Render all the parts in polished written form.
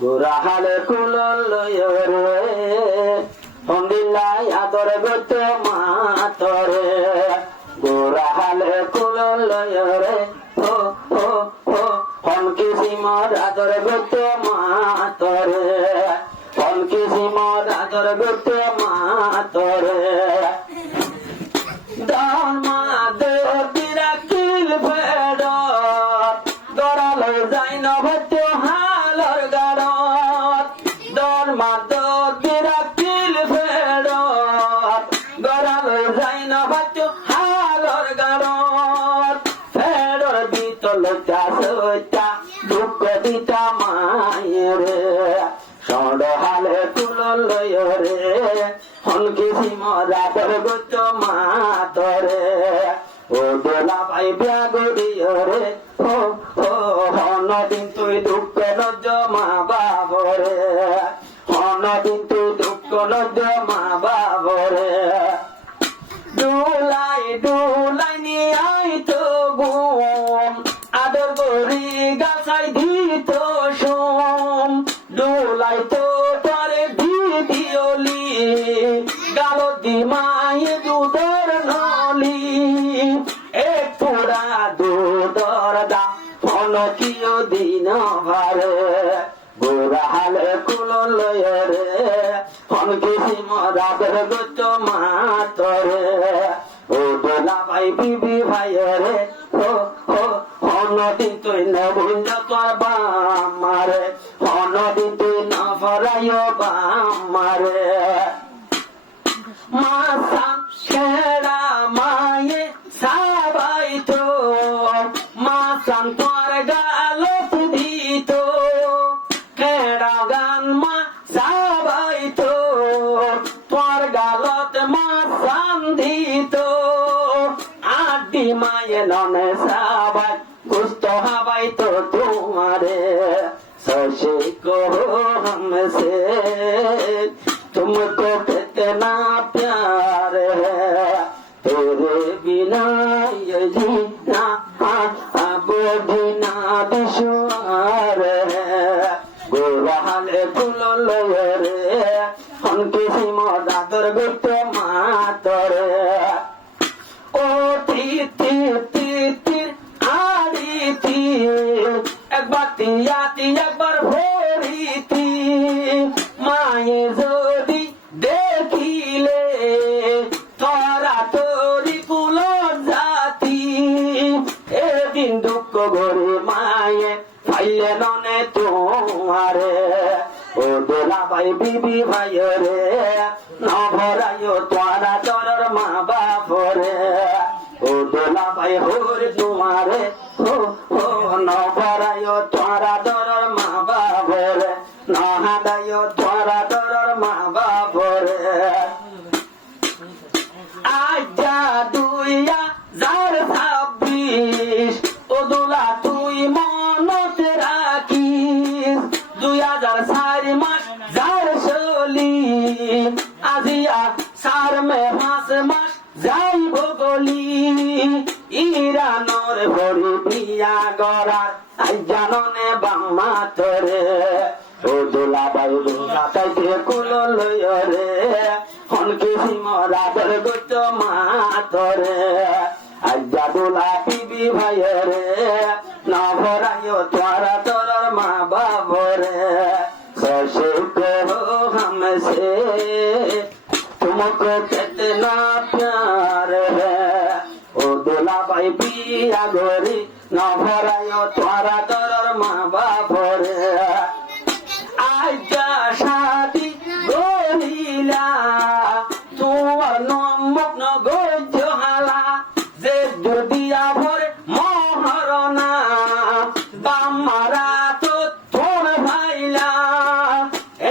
গোরা হালে কুলল রে হন্দিল্লাই আদর গত মাতরে গোরা হালে কুলল রে ও ও ও হনকি সিমর আদর গত মাতরে হনকি সিমর আদর গত মাতরে দান মা দেবিরা কিল ভেড় দরাল যাই নভত হালর গাড়ত দর মা দেবিরা কিল ভেড় দরাল যাই নভত হালর গাড়ত ফেড়র বিতল চাষটা দুঃখ দিতা মায়েরে সড় হালে তুলল রে হনকি সিমরা দরগত মাতরে ও দোলা ভাই ব্যাগরিয় রে ও ও হনদিন তুই দুঃখ লজ্জ মা বাবরে হনদিন তুই দুঃখ লজ্জ মা বাবরে ডুলাই ডুলাই নিয়ে আইতো গুম আদর গরি গাছাই দিত সোম ডুলাই তো পরে দিদিওলি গাল দিমায়ে দুধর নলি এক পোড়া দুধর দা ফনকিও দিন ভারে গোরা হালে কুলল রে হনকি সিমরা দরগত মাতরে ও দোলা ভাই বিবি ভাই রে ও ও হনদিন তুই ন ভুঞ্জ তোর বামারে হনদিন তুই ন ফরাই বামারে মাসা ছেড়া মায়ে সাবাই তো মাসান তোর গালত দিত কেড়া গান মা সাবাই তো তোর গালত মাসান দিত আড্ডি মায়ে ননে সাবাই গুস্ত হাবাই তো তোমারে सशे कहो हमसे तुमको कितना प्यार है तेरे बिना ये जीना अब बिना दुश्वार है गोरा हाले कुलल रे हनकी सिमरा दरगत मातरे ओ ती ती ती ती आड़ी ती একবার তিয়াতি একবার ভরিতি মায়ে যদি দেখিলে তোরা তোরি কুল জাতি এদিন দুঃখ গরে মায়ে পাইলে ননে তোমারে ও দোলা ভাই বিবি ভাই রে নভরাইও তোরা তোর মা বাপরে ও দোলা ভাই হোর তোমারে ও ও নভরাইও তোরা তোর মা বাপরে নহাদাইও তোরা তোর মা বাপরে আজা 2026 ও দোলা তুই মনত রাখিস 2004 মাস যার চলি আজিয়া 4 মাস যাইব গলি ইরানোর ভরি বিয়া গড়ার আই জাননে বাম্মা তরে ও দোলা বাই দোলা তাইতে কুলল রে হনকি সিমরা দরগত মাতরে আজ্জা দোলা বিবি ভাই রে নভরাইও তোরা তোর মা বাবরে সশে কहो हमसे तुमको कितना प्यार है ओ दোলা ভাই বিয়া গরি নভরাইও তোরা তোর মা বাবরে আজ্জা শাদি গরিলা তোমার নমক ন গজহালা যে দুদিয়া ভরে মহরনা বাম্মারা তো তোর ভাইলা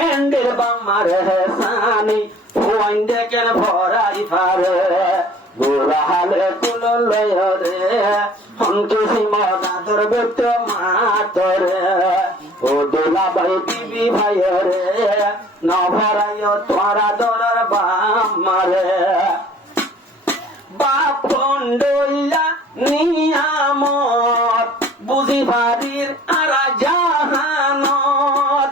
এন্ডের বাম্মার হেসানি ফুয়াইন দেখেন ভরাই পারে গোরা হালে কুলল রে হনকি সিমরা দরগত মাতরে ও দোলা ভাই বিবি ভাই রে নভরাইও তোরা দরার বাম্মারে বাপ কন্ডইলা নিয়ামত বুঝি ভারির আরা জাহানত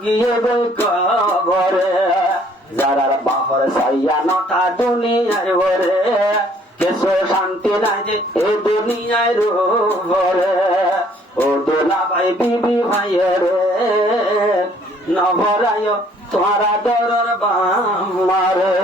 গিয়ে বই কবরে যারার বাপর সাইয়া নটা দুনিয়ার ভরে কেসো শান্তি নাই যে এ দুনিয়ায় রোরে ও দোলা ভাই বিবি ভাইয়ের নভরায় তোমারা ডরর বামারে